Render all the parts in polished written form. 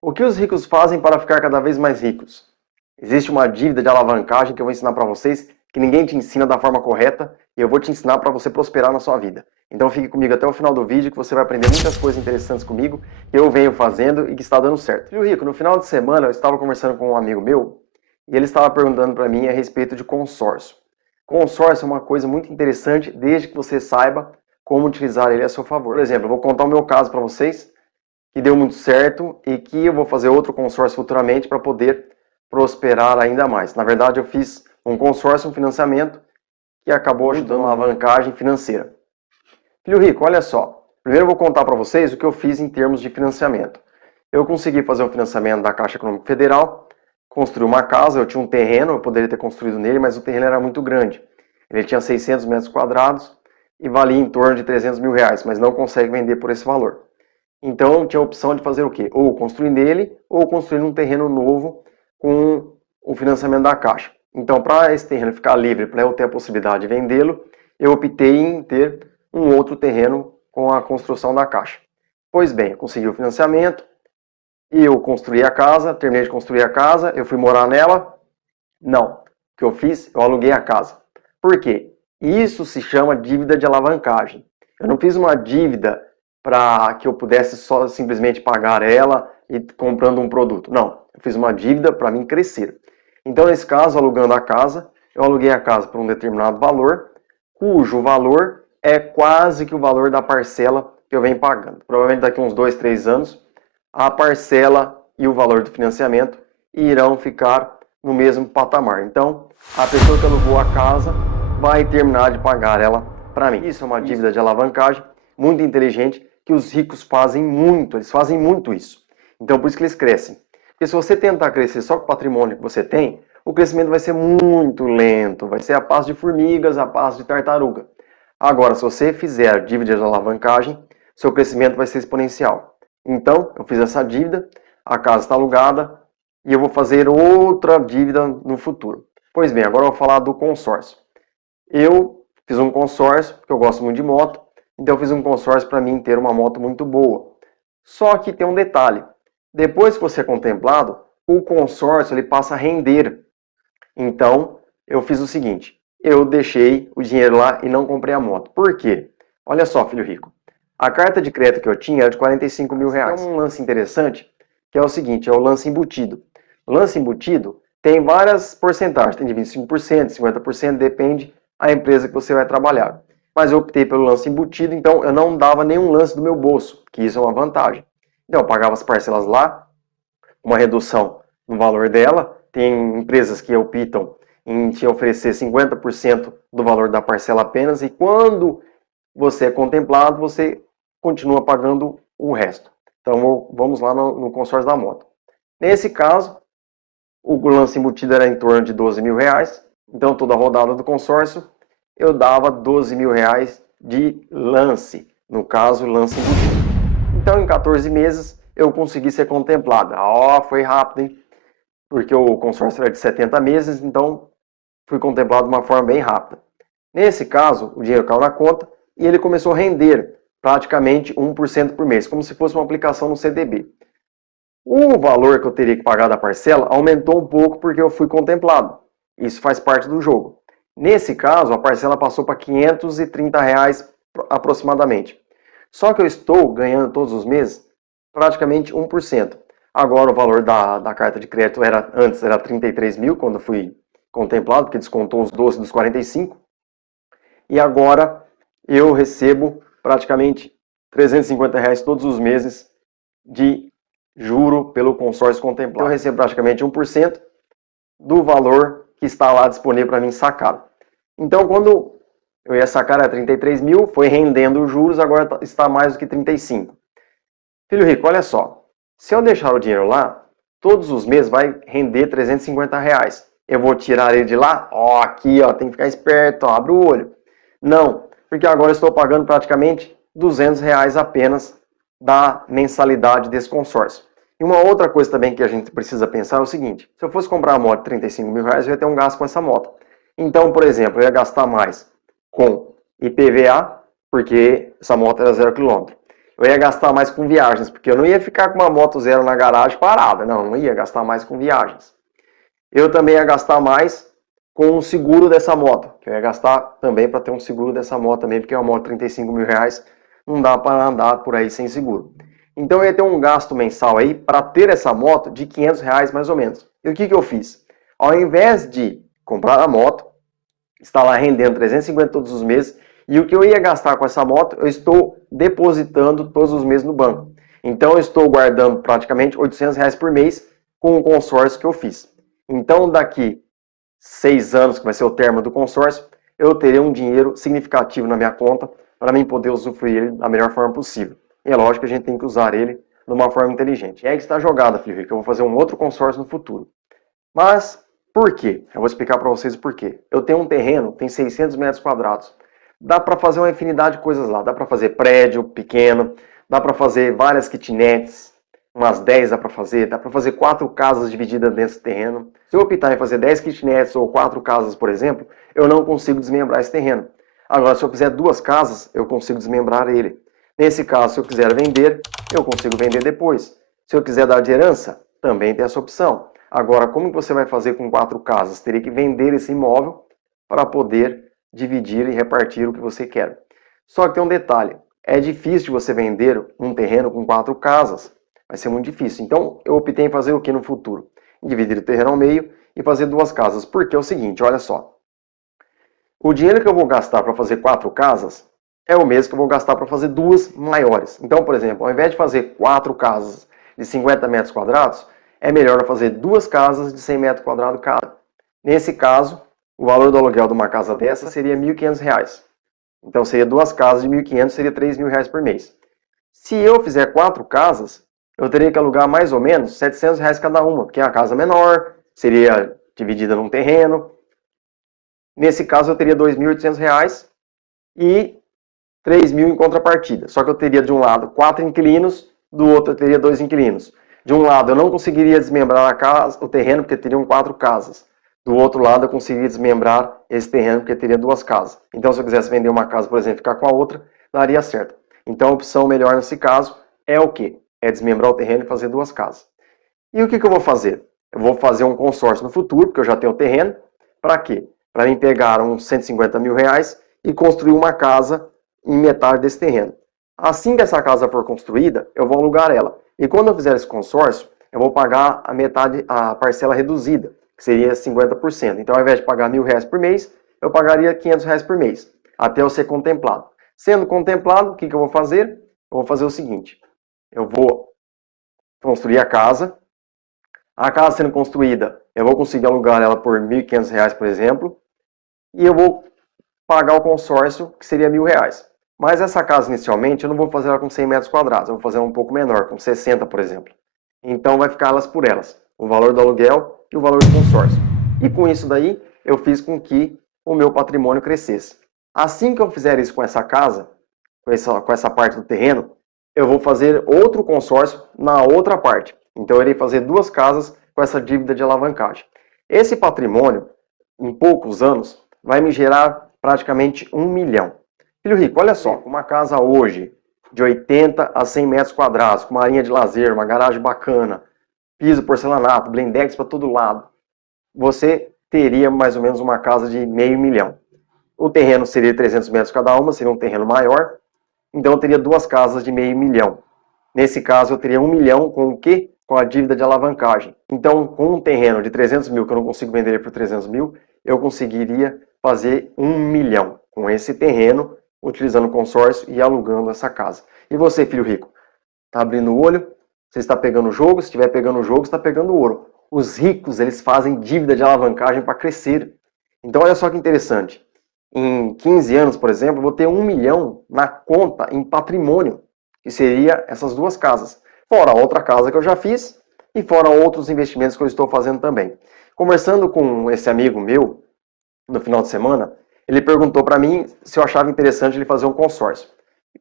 O que os ricos fazem para ficar cada vez mais ricos? Existe uma dívida de alavancagem que eu vou ensinar para vocês, que ninguém te ensina da forma correta, e eu vou te ensinar para você prosperar na sua vida. Então fique comigo até o final do vídeo, que você vai aprender muitas coisas interessantes comigo, que eu venho fazendo e que está dando certo. Filho rico, no final de semana eu estava conversando com um amigo meu, e ele estava perguntando para mim a respeito de consórcio. Consórcio é uma coisa muito interessante, desde que você saiba como utilizar ele a seu favor. Por exemplo, eu vou contar o meu caso para vocês, que deu muito certo e que eu vou fazer outro consórcio futuramente para poder prosperar ainda mais. Na verdade, eu fiz um consórcio, um financiamento, que acabou ajudando a alavancagem financeira. Filho rico, olha só. Primeiro eu vou contar para vocês o que eu fiz em termos de financiamento. Eu consegui fazer um financiamento da Caixa Econômica Federal, construí uma casa, eu tinha um terreno, eu poderia ter construído nele, mas o terreno era muito grande. Ele tinha 600 metros quadrados e valia em torno de 300 mil reais, mas não consegue vender por esse valor. Então tinha a opção de fazer o quê? Ou construir nele, ou construir um terreno novo com o financiamento da Caixa. Então, para esse terreno ficar livre, para eu ter a possibilidade de vendê-lo, eu optei em ter um outro terreno com a construção da Caixa. Pois bem, eu consegui o financiamento, e eu construí a casa, terminei de construir a casa, eu fui morar nela. Não, o que eu fiz? Eu aluguei a casa. Por quê? Isso se chama dívida de alavancagem. Eu não fiz uma dívida para que eu pudesse só simplesmente pagar ela e comprando um produto. Não, eu fiz uma dívida para mim crescer. Então, nesse caso, alugando a casa, eu aluguei a casa por um determinado valor, cujo valor é quase que o valor da parcela que eu venho pagando. Provavelmente daqui a uns 2, 3 anos, a parcela e o valor do financiamento irão ficar no mesmo patamar. Então, a pessoa que alugou a casa vai terminar de pagar ela para mim. Isso é uma dívida de alavancagem muito inteligente, que os ricos fazem muito, eles fazem muito isso. Então, por isso que eles crescem. Porque se você tentar crescer só com o patrimônio que você tem, o crescimento vai ser muito lento, vai ser a passo de formigas, a passo de tartaruga. Agora, se você fizer a dívida de alavancagem, seu crescimento vai ser exponencial. Então, eu fiz essa dívida, a casa está alugada e eu vou fazer outra dívida no futuro. Pois bem, agora eu vou falar do consórcio. Eu fiz um consórcio, porque eu gosto muito de moto, então eu fiz um consórcio para mim ter uma moto muito boa. Só que tem um detalhe. Depois que você é contemplado, o consórcio ele passa a render. Então, eu fiz o seguinte. Eu deixei o dinheiro lá e não comprei a moto. Por quê? Olha só, filho rico. A carta de crédito que eu tinha era de 45 mil reais. Tem um lance interessante, que é o seguinte, é o lance embutido. O lance embutido tem várias porcentagens. Tem de 25%, 50%, depende da empresa que você vai trabalhar. Mas eu optei pelo lance embutido, então eu não dava nenhum lance do meu bolso, que isso é uma vantagem. Então eu pagava as parcelas lá, uma redução no valor dela. Tem empresas que optam em te oferecer 50% do valor da parcela apenas, e quando você é contemplado, você continua pagando o resto. Então vamos lá no consórcio da moto. Nesse caso, o lance embutido era em torno de 12 mil reais, então toda a rodada do consórcio eu dava 12 mil reais de lance, no caso, lance embutido. Então, em 14 meses, eu consegui ser contemplado. Foi rápido, hein? Porque o consórcio era de 70 meses, então fui contemplado de uma forma bem rápida. Nesse caso, o dinheiro caiu na conta e ele começou a render praticamente 1% por mês, como se fosse uma aplicação no CDB. O valor que eu teria que pagar da parcela aumentou um pouco porque eu fui contemplado. Isso faz parte do jogo. Nesse caso, a parcela passou para R$ 530 reais aproximadamente. Só que eu estou ganhando todos os meses praticamente 1%. Agora o valor da carta de crédito antes era 33 mil, quando fui contemplado, porque descontou os 12 dos 45. E agora eu recebo praticamente 350 reais todos os meses de juro pelo consórcio contemplado. Então eu recebo praticamente 1% do valor que está lá disponível para mim sacar. Então quando eu ia sacar era 33 mil, foi rendendo os juros, agora está mais do que 35. Filho rico, olha só. Se eu deixar o dinheiro lá, todos os meses vai render 350 reais. Eu vou tirar ele de lá? Aqui, tem que ficar esperto, abre o olho. Não, porque agora eu estou pagando praticamente 200 reais apenas da mensalidade desse consórcio. E uma outra coisa também que a gente precisa pensar é o seguinte. Se eu fosse comprar uma moto de 35 mil reais, eu ia ter um gasto com essa moto. Então, por exemplo, eu ia gastar mais com IPVA, porque essa moto era 0 km. eu ia gastar mais com viagens, porque eu não ia ficar com uma moto zero na garagem parada, não ia gastar mais com viagens. Eu também ia gastar mais com o seguro dessa moto, que eu ia gastar também para ter um seguro dessa moto também, porque é uma moto de 35 mil reais, não dá para andar por aí sem seguro. Então eu ia ter um gasto mensal aí para ter essa moto de 500 reais mais ou menos. E o que eu fiz? Ao invés de comprar a moto, está lá rendendo 350 todos os meses, e o que eu ia gastar com essa moto, eu estou depositando todos os meses no banco. Então eu estou guardando praticamente 800 reais por mês com o consórcio que eu fiz. Então daqui 6 anos, que vai ser o termo do consórcio, eu terei um dinheiro significativo na minha conta para mim poder usufruir ele da melhor forma possível. E é lógico que a gente tem que usar ele de uma forma inteligente. E aí que está a jogada, filho rico. Eu vou fazer um outro consórcio no futuro. Mas por quê? Eu vou explicar para vocês o porquê. Eu tenho um terreno, tem 600 metros quadrados. Dá para fazer uma infinidade de coisas lá. Dá para fazer prédio pequeno, dá para fazer várias kitnets, umas 10 dá para fazer 4 casas divididas nesse terreno. Se eu optar em fazer 10 kitnets ou 4 casas, por exemplo, eu não consigo desmembrar esse terreno. Agora, se eu fizer 2 casas, eu consigo desmembrar ele. Nesse caso, se eu quiser vender, eu consigo vender depois. Se eu quiser dar de herança, também tem essa opção. Agora, como você vai fazer com 4 casas? Teria que vender esse imóvel para poder dividir e repartir o que você quer. Só que tem um detalhe, é difícil você vender um terreno com 4 casas. Vai ser muito difícil. Então, eu optei em fazer o que no futuro? Dividir o terreno ao meio e fazer 2 casas. Porque é o seguinte, olha só. O dinheiro que eu vou gastar para fazer 4 casas é o mesmo que eu vou gastar para fazer 2 maiores. Então, por exemplo, ao invés de fazer 4 casas de 50 metros quadrados, é melhor eu fazer 2 casas de 100 metros quadrados cada. Nesse caso, o valor do aluguel de uma casa dessa seria R$ 1.500. Então, seria 2 casas de 1.500, seria R$ 3.000 por mês. Se eu fizer 4 casas, eu teria que alugar mais ou menos R$ 700 cada uma, porque é a casa menor, seria dividida num terreno. Nesse caso, eu teria R$ 2.800 e 3.000 em contrapartida. Só que eu teria de um lado 4 inquilinos, do outro eu teria 2 inquilinos. De um lado eu não conseguiria desmembrar a casa, o terreno porque teriam 4 casas. Do outro lado eu conseguiria desmembrar esse terreno porque teria 2 casas. Então se eu quisesse vender uma casa, por exemplo, e ficar com a outra, daria certo. Então a opção melhor nesse caso é o quê? É desmembrar o terreno e fazer 2 casas. E o que eu vou fazer? Eu vou fazer um consórcio no futuro, porque eu já tenho o terreno. Para quê? Para mim pegar uns 150 mil reais e construir uma casa em metade desse terreno. Assim que essa casa for construída, eu vou alugar ela. E quando eu fizer esse consórcio, eu vou pagar a metade, a parcela reduzida, que seria 50%. Então, ao invés de pagar R$ 1.000 por mês, eu pagaria R$ 500 por mês, até eu ser contemplado. Sendo contemplado, o que eu vou fazer? Eu vou fazer o seguinte, eu vou construir a casa sendo construída, eu vou conseguir alugar ela por R$ 1.500, por exemplo, e eu vou pagar o consórcio, que seria R$ 1.000. Mas essa casa, inicialmente, eu não vou fazer ela com 100 metros quadrados, eu vou fazer ela um pouco menor, com 60, por exemplo. Então vai ficar elas por elas, o valor do aluguel e o valor do consórcio. E com isso daí, eu fiz com que o meu patrimônio crescesse. Assim que eu fizer isso com essa casa, com essa parte do terreno, eu vou fazer outro consórcio na outra parte. Então eu irei fazer 2 casas com essa dívida de alavancagem. Esse patrimônio, em poucos anos, vai me gerar praticamente 1 milhão. Filho rico, olha só, uma casa hoje de 80 a 100 metros quadrados, com uma área de lazer, uma garagem bacana, piso porcelanato, blindex para todo lado, você teria mais ou menos uma casa de meio milhão. O terreno seria 300 metros cada uma, seria um terreno maior, então eu teria 2 casas de meio milhão. Nesse caso, eu teria 1 milhão com o quê? Com a dívida de alavancagem. Então, com um terreno de 300 mil, que eu não consigo vender ele por 300 mil, eu conseguiria fazer 1 milhão com esse terreno, utilizando o consórcio e alugando essa casa. E você, filho rico, está abrindo o olho? Você está pegando o jogo? Se estiver pegando o jogo, está pegando o ouro. Os ricos, eles fazem dívida de alavancagem para crescer. Então, olha só que interessante. Em 15 anos, por exemplo, eu vou ter 1 milhão na conta em patrimônio, que seria essas 2 casas. Fora outra casa que eu já fiz e fora outros investimentos que eu estou fazendo também. Conversando com esse amigo meu, no final de semana, ele perguntou para mim se eu achava interessante ele fazer um consórcio.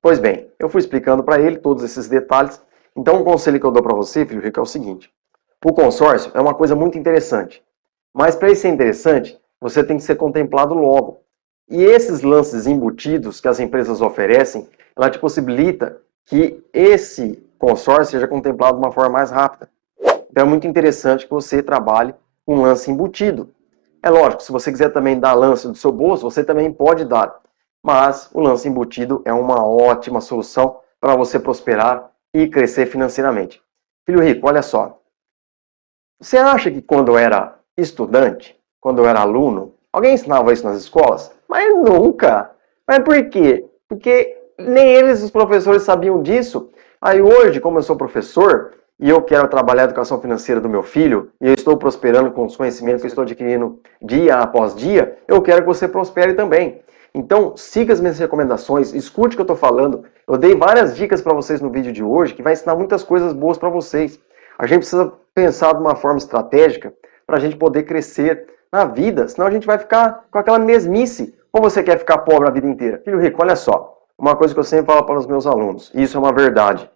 Pois bem, eu fui explicando para ele todos esses detalhes. Então, o conselho que eu dou para você, filho rico, é o seguinte. O consórcio é uma coisa muito interessante. Mas para ele ser interessante, você tem que ser contemplado logo. E esses lances embutidos que as empresas oferecem, ela te possibilita que esse consórcio seja contemplado de uma forma mais rápida. Então é muito interessante que você trabalhe com lance embutido. É lógico, se você quiser também dar lance do seu bolso, você também pode dar. Mas o lance embutido é uma ótima solução para você prosperar e crescer financeiramente. Filho rico, olha só. Você acha que quando eu era estudante, quando eu era aluno, alguém ensinava isso nas escolas? Mas nunca. Mas por quê? Porque nem eles, os professores, sabiam disso. Aí hoje, como eu sou professor e eu quero trabalhar a educação financeira do meu filho, e eu estou prosperando com os conhecimentos que eu estou adquirindo dia após dia, eu quero que você prospere também. Então, siga as minhas recomendações, escute o que eu estou falando. Eu dei várias dicas para vocês no vídeo de hoje, que vai ensinar muitas coisas boas para vocês. A gente precisa pensar de uma forma estratégica para a gente poder crescer na vida, senão a gente vai ficar com aquela mesmice. Ou você quer ficar pobre a vida inteira? Filho rico, olha só, uma coisa que eu sempre falo para os meus alunos, e isso é uma verdade.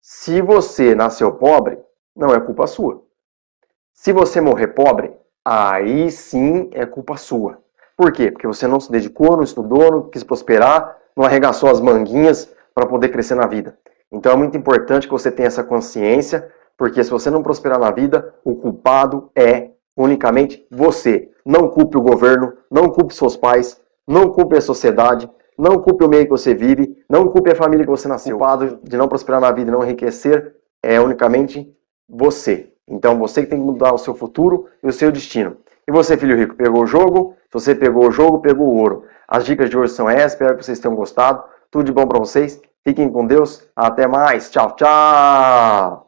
Se você nasceu pobre, não é culpa sua. Se você morrer pobre, aí sim é culpa sua. Por quê? Porque você não se dedicou, não estudou, não quis prosperar, não arregaçou as manguinhas para poder crescer na vida. Então é muito importante que você tenha essa consciência, porque se você não prosperar na vida, o culpado é unicamente você. Não culpe o governo, não culpe seus pais, não culpe a sociedade, não culpe o meio que você vive, não culpe a família que você nasceu. O culpado de não prosperar na vida e não enriquecer é unicamente você. Então você que tem que mudar o seu futuro e o seu destino. E você, filho rico, pegou o jogo? Se você pegou o jogo, pegou o ouro. As dicas de hoje são essas, espero que vocês tenham gostado. Tudo de bom para vocês. Fiquem com Deus. Até mais. Tchau, tchau.